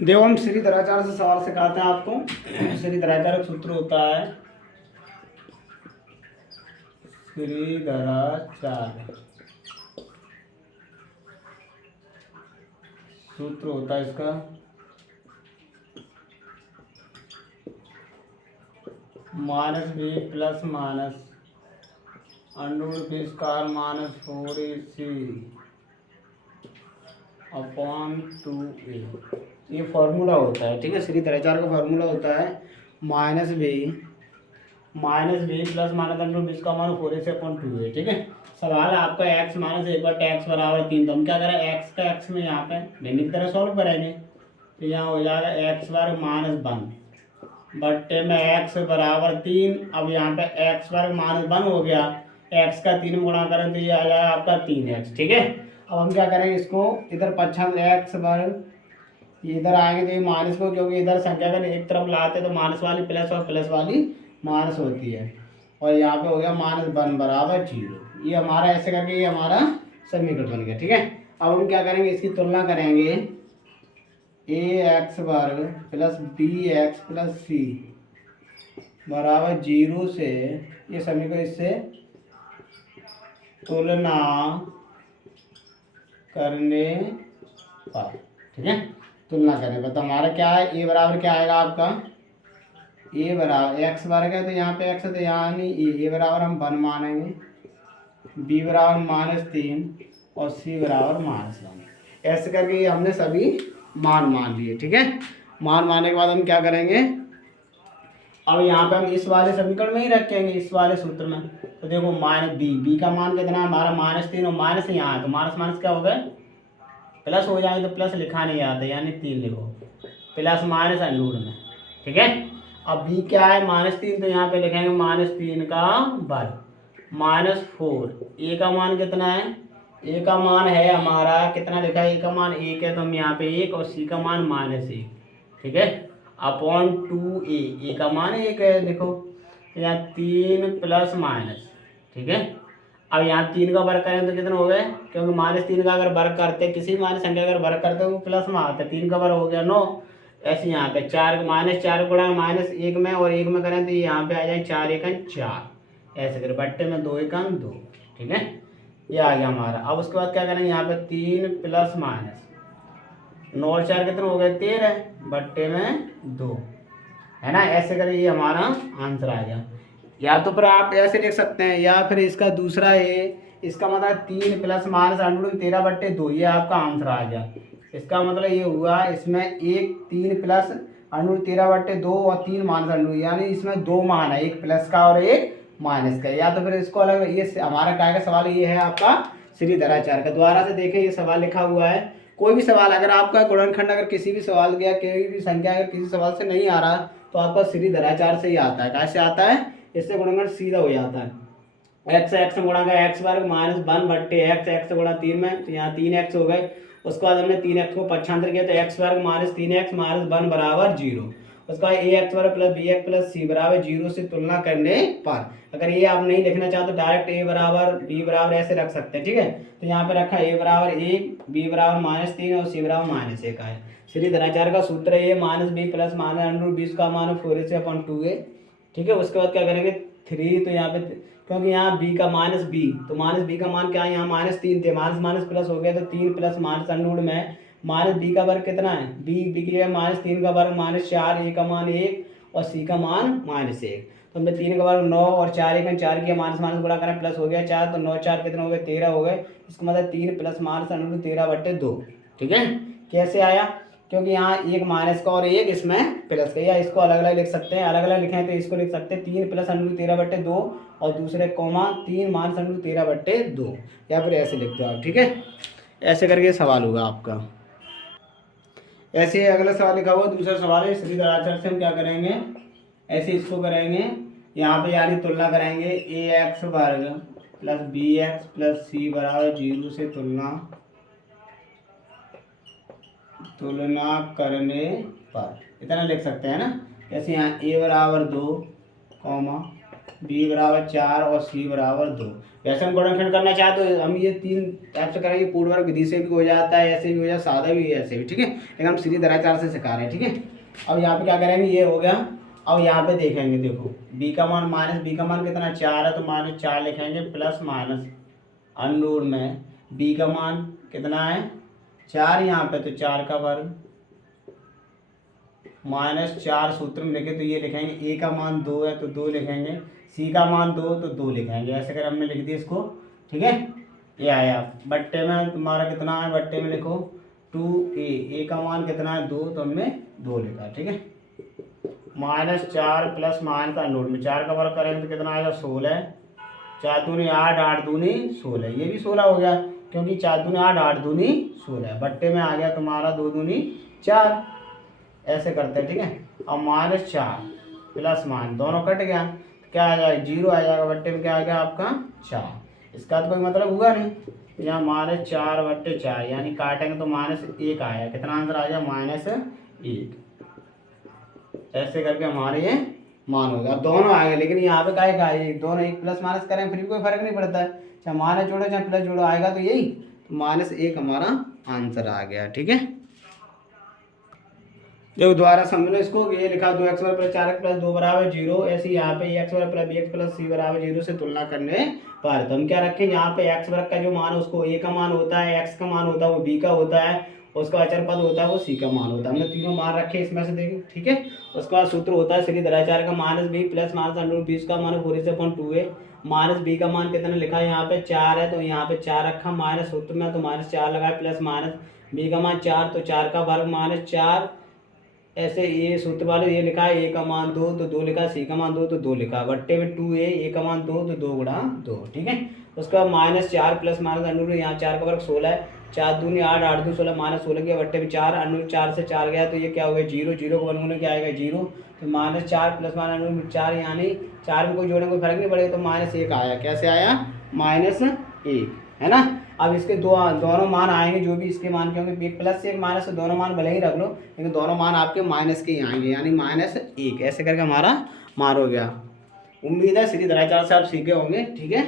देखो हम श्रीधराचार्य से सवाल सिखाते हैं आपको। श्रीधराचार्य का सूत्र होता है, श्रीधराचार्य सूत्र होता है इसका minus B plus minus under B square minus 4ac upon 2a। ये फॉर्मूला होता है, ठीक है। श्रीधराचार्य का फॉर्मूला होता है minus B plus minus under B square minus 4ac upon 2a, ठीक है। सवाल है आपका x माइनस एक बटा एक्स बराबर 3। तो हम क्या करें, x का x में यहाँ पे भिन्न की तरह सॉल्व करेंगे। तो यहाँ हो जाएगा एक्स वर्ग माइनस 1 बट्टे में x बराबर 3। अब यहाँ पे x वर्ग माइनस 1 हो गया, x का 3 में गुणा करें तो ये आ जाएगा आपका 3x, ठीक है। अब हम क्या करेंगे, इसको इधर पच्छम x वर्ग, इधर आएंगे तो ये माइनस को, क्योंकि इधर संख्या का एक तरफ लाते तो माइनस वाली प्लस और प्लस वाली माइनस होती है। और यहाँ पे हो गया -1 बराबर 0। ये हमारा ऐसे करके ये हमारा समीकरण बन गया, ठीक है। अब हम क्या करेंगे, इसकी तुलना करेंगे ax वर्ग प्लस bx प्लस c बराबर 0 से ये समीकरण इससे तुलना करने पर, ठीक है। तुलना करने पर तो हमारा क्या है, a बराबर क्या आएगा आपका, a बराबर x वर्ग है तो यहाँ पे x है तो यहाँ नहीं, a बराबर हम 1 मानेंगे, b बराबर -3 और c बराबर -1। ऐसे करके ये हमने सभी मान लिए, ठीक है। मान मानने के बाद हम क्या करेंगे, अब यहाँ पे हम इस वाले समीकरण में ही रखेंगे, इस वाले सूत्र में। तो देखो बी का मान कितना है हमारा -3 और माइनस यहाँ है तो माइनस माइनस क्या हो गए, प्लस हो जाए तो प्लस लिखा नहीं आता, यानी 3 लिखो प्लस माइनस अंडूर में, ठीक है। अब बी क्या है -3, तो यहाँ पे लिखेंगे -3 का वर्ग -4। ए का मान कितना है, ए का मान है हमारा कितना लिखा है, ए का मान 1 है तो हम यहाँ पे 1 और सी का मान -1, ठीक है, अपॉन 2a। ए का मान 1 है देखो, तो यहाँ 3 प्लस माइनस, ठीक है। अब यहाँ 3 का वर्ग करें तो कितना हो गए, क्योंकि -3 का अगर वर्ग करते, किसी माइनस संख्या का अगर वर्ग करते तो प्लस में आता है, 3 का वर्ग हो गया 9। ऐसे यहाँ पे 4 -4 गुणा -1 में और 1 में करें तो ये यहाँ पे आ जाए 4 1 4, ऐसे कर बट्टे में 2 1 2, ठीक है। ये आ गया हमारा। अब उसके बाद क्या करेंगे, यहाँ पे 3 प्लस माइनस 9 और 4 कितने हो गए 13 बट्टे में 2, है ना। ऐसे करें ये हमारा आंसर आ गया। या तो फिर आप ऐसे लिख सकते हैं, या फिर इसका दूसरा है, इसका मतलब 3 प्लस माइनस अंडर 13 बट्टे 2, ये आपका आंसर आ गया। इसका मतलब ये हुआ इसमें एक 3 प्लस अंडर 13 बट्टे 2 और 3 माइनस अंडर, यानी इसमें 2 मान है, एक प्लस का और एक माइनस का। या तो फिर इसको अलग, ये हमारा क्या का सवाल ये है आपका श्रीधराचार्य का। दोबारा से देखें ये सवाल लिखा हुआ है, कोई भी सवाल अगर आपका गुणनखंड अगर किसी भी सवाल या कोई भी संख्या अगर किसी सवाल से नहीं आ रहा तो आपका श्रीधराचार्य से ही आता है। कैसे आता है, इससे गुणनखंड सीधा हो जाता है। एक्स गुणा का एक्स वर्ग -1 बट्टे एक्स गुणा 3 में, तो यहाँ 3x हो गए। उसके बाद हमने 3x को पक्षांतर किया तो एक्स वर्ग -3x -1 बराबर 0। उसके बाद ax वर्ग प्लस bx प्लस c बराबर 0 से तुलना करने पर, अगर ये आप नहीं लिखना चाहते तो डायरेक्ट a बराबर b बराबर ऐसे रख सकते हैं, ठीक है। तो यहाँ पे रखा a बराबर 1, b बराबर -3 और c बराबर -1 है। श्रीधराचार्य का सूत्र है ये -b प्लस -√20 का मान 4ac अपॉन 2a, ठीक है। उसके बाद क्या करेंगे 3, तो यहाँ पे क्योंकि यहाँ b का -b, तो -b का मान क्या है, यहाँ -3 थे, माइनस माइनस प्लस हो गया तो 3 प्लस माइनस अंडूड में -b का वर्ग कितना है, b की है -3 का वर्ग -4, a का मान 1 और c का मान -1। तो हमने 3 का वर्ग 9 और 4 1 4 किया, माइनस माइनस गुणा करें प्लस हो गया 4, तो 9 4 कितने हो गए 13 हो गए। इसका मतलब 3 प्लस माइनस अंडूड 13 बट्टे 2, ठीक है। कैसे आया, क्योंकि यहाँ एक माइनस का और एक इसमें प्लस का, या इसको अलग अलग लिख सकते हैं, अलग अलग लिखें तो इसको लिख सकते हैं 3 प्लस अंडर 13 बट्टे 2 और दूसरे कॉमा 3 माइनस अंडर 13 बट्टे 2, या फिर ऐसे लिखते हो आप, ठीक है। ऐसे करके सवाल होगा आपका। ऐसे अगला सवाल लिखा हुआ दूसरा सवाल है, श्रीधराचार्य से हम क्या करेंगे, ऐसे इसको करेंगे, यहाँ पे यानी तुलना करेंगे ax वर्ग प्लस bx प्लस c बराबर 0 से तुलना करने पर, इतना लिख सकते हैं ना। जैसे यहाँ a बराबर 2 कॉमा बी बराबर 4 और सी बराबर 2। वैसे हम गुणनखंड करना चाहे तो हम ये 3 टाइप से करेंगे, पूर्ववर्ग विधि से भी हो जाता है, ऐसे भी हो जाता है, सादा भी ऐसे भी, ठीक है, लेकिन हम सीधी दराचार से सिखा रहे हैं, ठीक है। अब यहाँ पे क्या करेंगे, ये हो गया। अब यहाँ पे देखेंगे, देखो बी का मान माइनस बी का मान कितना 4 है, तो -4 लिखेंगे, प्लस माइनस अंडर में बी का मान कितना है 4 यहाँ पे, तो 4 का वर्ग -4 सूत्र में लिखे तो ये लिखेंगे, ए का मान 2 है तो 2 लिखेंगे, सी का मान 2 तो 2 लिखेंगे, ऐसे कर हमने लिख दिया इसको, ठीक है। ये आया बट्टे में तुम्हारा कितना है, बट्टे में लिखो 2a, ए का मान कितना है 2 तो हमने 2 लिखा, ठीक है। -4 प्लस माइनस का अंडर में 4 का वर्ग करेंगे तो कितना आएगा 16, 4 दूनी 8, 8 दूनी 16, ये भी 16 हो गया क्योंकि 4 दूनी 8, 8 दूनी 16, बट्टे में आ गया तुम्हारा 2 दूनी 4, ऐसे करते हैं, ठीक है। अब -4 प्लस मान दोनों कट गया, क्या आ जाएगा 0 आ जाएगा, बट्टे में क्या आ गया आपका 4, इसका तो कोई मतलब हुआ नहीं, तो यहाँ -4/4 यानी काटेंगे तो -1 आया, कितना आंसर आ गया -1, ऐसे करके हमारे ये मान होगा। अब दोनों आ गए, लेकिन यहाँ पे क्या है, दोनों एक प्लस माइनस करें फिर भी कोई फर्क नहीं पड़ता है, चाहे माइनस जोड़ो चाहे प्लस जोड़ो आएगा तो यही, तो -1 हमारा आंसर आ गया, ठीक है। देखो दोबारा समझ लो इसको, ये लिखा 2x वर्ग प्लस 4x प्लस 2 बराबर 0, ऐसे यहाँ पे x वर्ग प्लस bx प्लस c बराबर 0 से तुलना करने पर तो हम क्या रखें, यहाँ पे x वर्ग का जो मान है उसको a का मान होता है, x का मान होता है वो b का होता है, उसका अचर पद होता है वो c का मान होता है, हमने तीनों मान रखे इसमें से, देखें, ठीक है। उसके बाद सूत्र होता है सीधी दराचार का, -b प्लस -√b का मान 4/2a, -b का मान कितना लिखा है यहाँ पे 4 है तो यहाँ पे 4 रखा, माइनस सूत्र में तो -4 लगाए, प्लस माइनस b का मान 4 तो 4 का वर्ग -4, ऐसे ये सूत्र वाले ये लिखा है a का मान 2 तो 2 लिखा, c का मान 2 तो 2 लिखा, बट्टे में 2a, a का मान 2 तो 2 गुणा 2, ठीक है। उसका -4 प्लस माइनस अंडर, यहाँ 4 का वर्ग 16 है, 4 दूनी 8, 8 दूनी 16, -16 गया, बट्टे में 4, अंडर 4 से 4 गया तो ये क्या हो गया 0, 0 को बनने क्या आएगा 0, तो -4 प्लस माइनस अंडर 4 यानी 4 में कोई जोड़ने कोई फर्क नहीं पड़ेगा, तो -1 आया, कैसे आया -1, है ना। अब इसके दोनों मान आएंगे, जो भी इसके मान के होंगे, एक प्लस से एक माइनस से दोनों मान भले ही रख लो, लेकिन दोनों मान आपके माइनस के ही आएंगे, यानी -1, ऐसे करके हमारा मान हो गया। उम्मीद है सीधी दराचार से आप सीखे होंगे, ठीक है।